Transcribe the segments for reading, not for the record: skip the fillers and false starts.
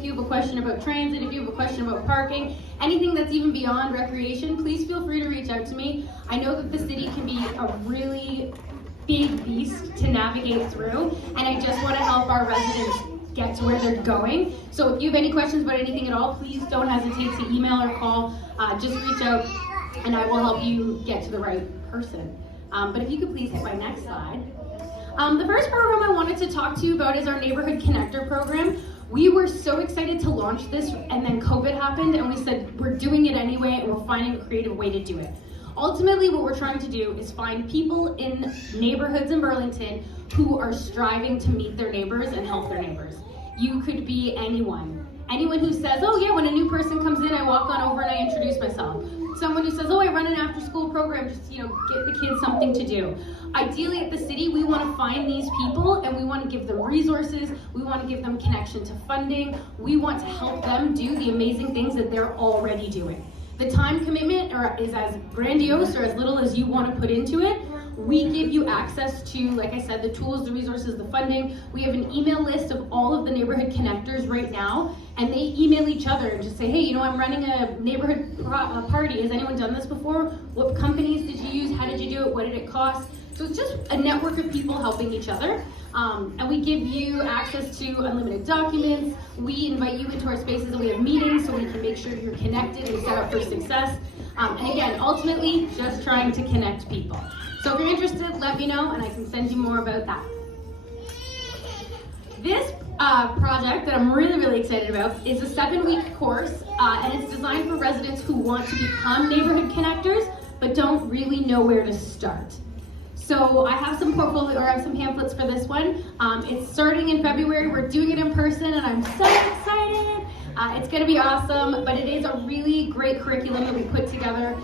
if you have a question about transit, if you have a question about parking, anything that's even beyond recreation, please feel free to reach out to me. I know that the city can be a really big beast to navigate through, and I just want to help our residents get to where they're going. So if you have any questions about anything at all, please don't hesitate to email or call. Just reach out and I will help you get to the right person. But if you could please hit my next slide. The first program I wanted to talk to you about is our Neighborhood Connector program. We were so excited to launch this, and then COVID happened, and we said we're doing it anyway, and we're finding a creative way to do it. Ultimately, what we're trying to do is find people in neighborhoods in Burlington who are striving to meet their neighbors and help their neighbors. You could be anyone. Anyone who says, oh yeah, when a new person comes in, I walk on over and I introduce myself. Someone who says, oh, I run an after-school program, just get the kids something to do. Ideally at the city, we want to find these people and we want to give them resources, we want to give them connection to funding, we want to help them do the amazing things that they're already doing. The time commitment is as grandiose or as little as you want to put into it. We give you access to, like I said, the tools, the resources, the funding. We have an email list of all of the neighborhood connectors right now, and they email each other and just say, hey, I'm running a neighborhood party. Has anyone done this before? What companies did you use? How did you do it? What did it cost? So it's just a network of people helping each other. And we give you access to unlimited documents. We invite you into our spaces and we have meetings so we can make sure you're connected and set up for success. And again, ultimately, just trying to connect people. So if you're interested, let me know and I can send you more about that. This project that I'm really, really excited about is a 7-week course, and it's designed for residents who want to become neighborhood connectors, but don't really know where to start. So I have some pamphlets for this one. It's starting in February. We're doing it in person, and I'm so excited. It's going to be awesome, but it is a really great curriculum that we put together.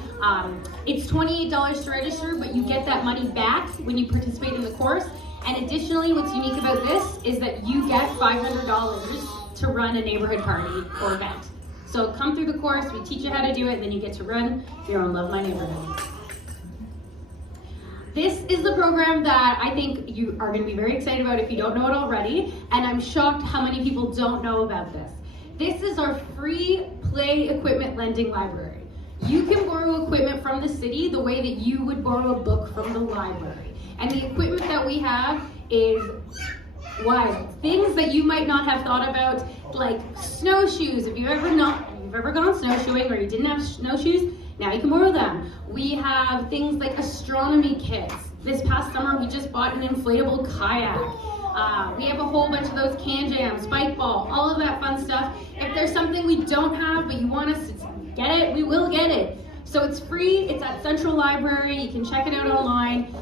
It's $28 to register, but you get that money back when you participate in the course. And additionally, what's unique about this is that you get $500 to run a neighborhood party or event. So come through the course, we teach you how to do it, and then you get to run your own Love My Neighborhood. This is the program that I think you are going to be very excited about if you don't know it already, and I'm shocked how many people don't know about this. This is our free play equipment lending library. You can borrow equipment from the city the way that you would borrow a book from the library. And the equipment that we have is wild. Things that you might not have thought about, like snowshoes. If you've ever gone snowshoeing or you didn't have snowshoes, now you can borrow them. We have things like astronomy kits. This past summer, we just bought an inflatable kayak. We have a whole bunch of those can jams, spike ball, all of that fun stuff. If there's something we don't have but you want us to get it, we will get it. So it's free, it's at Central Library, you can check it out online.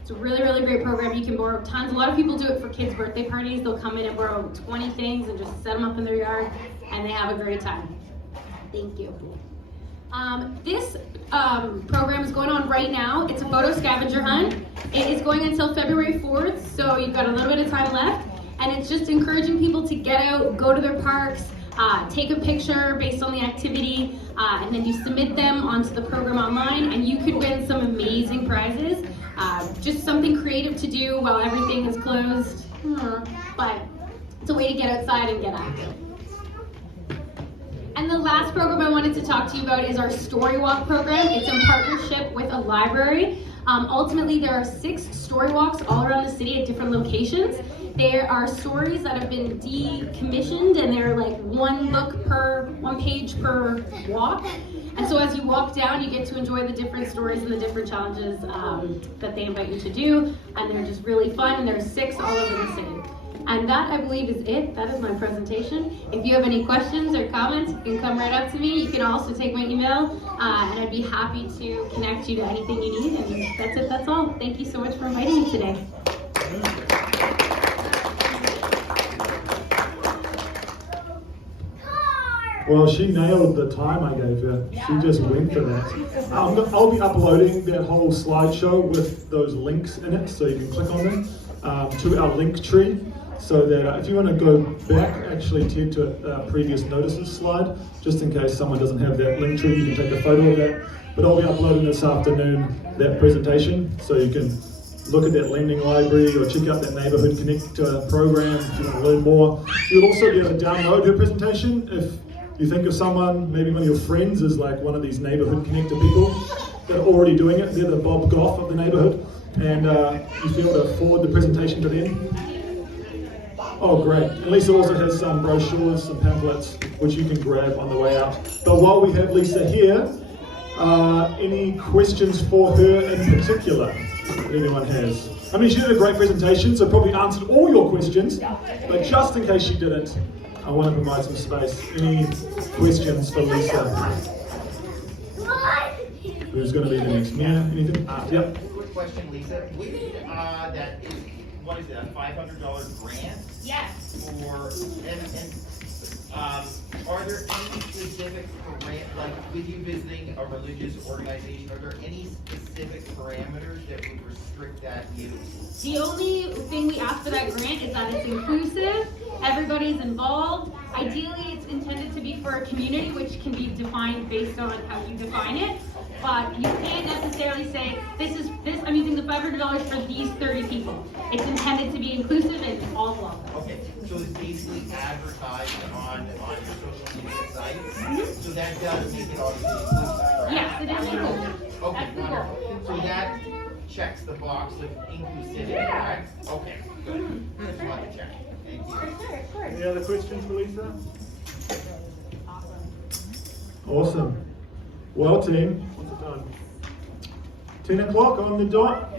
It's a really, really great program. You can borrow tons. A lot of people do it for kids' birthday parties. They'll come in and borrow 20 things and just set them up in their yard, and they have a great time. Thank you. This program is going on right now. It's a photo scavenger hunt. It is going until February 4th, so you've got a little bit of time left. And it's just encouraging people to get out, go to their parks, take a picture based on the activity, and then you submit them onto the program online, and you could win some amazing prizes. Just something creative to do while everything is closed. But it's a way to get outside and get active. And the last program I wanted to talk to you about is our Story Walk program. It's in partnership with a library. Ultimately, there are 6 story walks all around the city at different locations. There are stories that have been decommissioned, and they're like one page per walk. And so as you walk down, you get to enjoy the different stories and the different challenges that they invite you to do. And they're just really fun, and there's 6 all over the city. And that, I believe, is it. That is my presentation. If you have any questions or comments, you can come right up to me. You can also take my email, and I'd be happy to connect you to anything you need. And that's it, that's all. Thank you so much for inviting me today. Well, she nailed the time I gave her. She just went for that. I'll be uploading that whole slideshow with those links in it, so you can click on them, to our link tree. So that if you want to go back, actually Ted, to a previous notices slide, just in case someone doesn't have that link tree, you can take a photo of that. But I'll be uploading this afternoon that presentation, so you can look at that lending library or check out that Neighbourhood Connect program if you want to learn more. You'll also be able to download her presentation if you think of someone, maybe one of your friends is like one of these Neighbourhood Connector people that are already doing it. They're the Bob Goff of the neighbourhood, and you feel able to forward the presentation to them. Oh, great. And Lisa also has some brochures, some pamphlets, which you can grab on the way out. But while we have Lisa here, any questions for her in particular that anyone has? I mean, she did a great presentation, so probably answered all your questions, but just in case she didn't, I want to provide some space. Any questions for Lisa? Who's going to be the next? Mia, anything? Yep. Quick question, Lisa. With that is, what is it, a $500 grant? Yes. Are there any specific like with you visiting a religious organization, are there any specific parameters that would restrict that use? The only thing we ask for that grant is that it's inclusive, everybody's involved. Ideally, it's intended to be for a community, which can be defined based on how you define it. But you can't necessarily say, I'm using the $500 for these 30 people. It's intended to be inclusive and all love. Okay, so it's basically advertised on your social media site, so that does make it obviously inclusive, correct? Yes, it is inclusive. Okay, That's the goal. wonderful. So that checks the box of inclusivity, correct? Okay, good. Just wanted to check. Thank you. Any other questions for Lisa? Awesome. Well, team, what's the time? 10 o'clock on the dot.